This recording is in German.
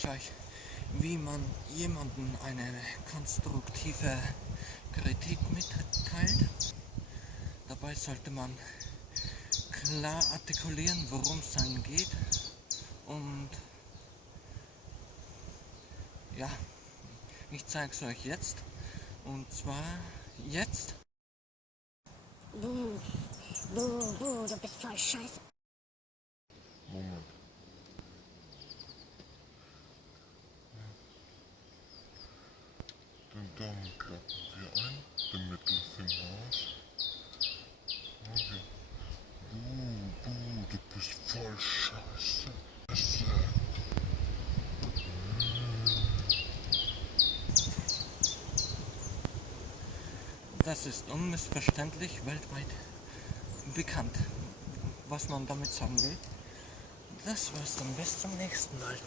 ich euch, wie man jemandem eine konstruktive Kritik mitteilt. Dabei sollte man klar artikulieren, worum es dann geht. Und ja, ich zeige es euch jetzt. Und zwar jetzt. Du bist voll scheiße. Moment. Den Daumen klappen wir ein, den Mittelfinger aus. Okay. Du bist voll scheiße. Das ist unmissverständlich weltweit bekannt, was man damit sagen will. Das war's dann, bis zum nächsten Mal.